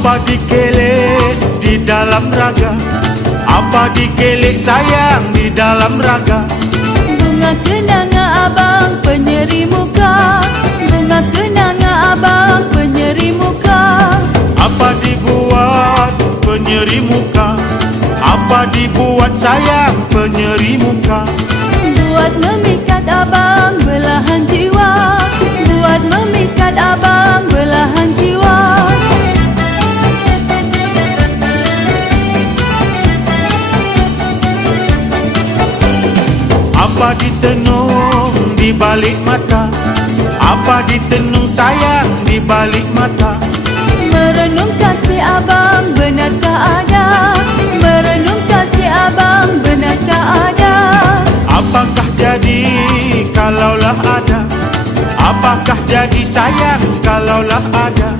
Apa dikelek di dalam raga? Apa dikelek sayang di dalam raga? Bunga kenanga abang penyeri muka, bunga kenanga abang penyeri muka. Apa dibuat penyeri muka? Apa dibuat sayang penyeri muka? Buat memikat abang belahan jiwa, buat memikat abang belahan jiwa. Apa ditenung di balik mata? Apa ditenung sayang di balik mata? Merenung kasih abang benarkah ada? Merenung kasih abang benarkah ada? Apakah jadi kalaulah ada? Apakah jadi sayang kalaulah ada?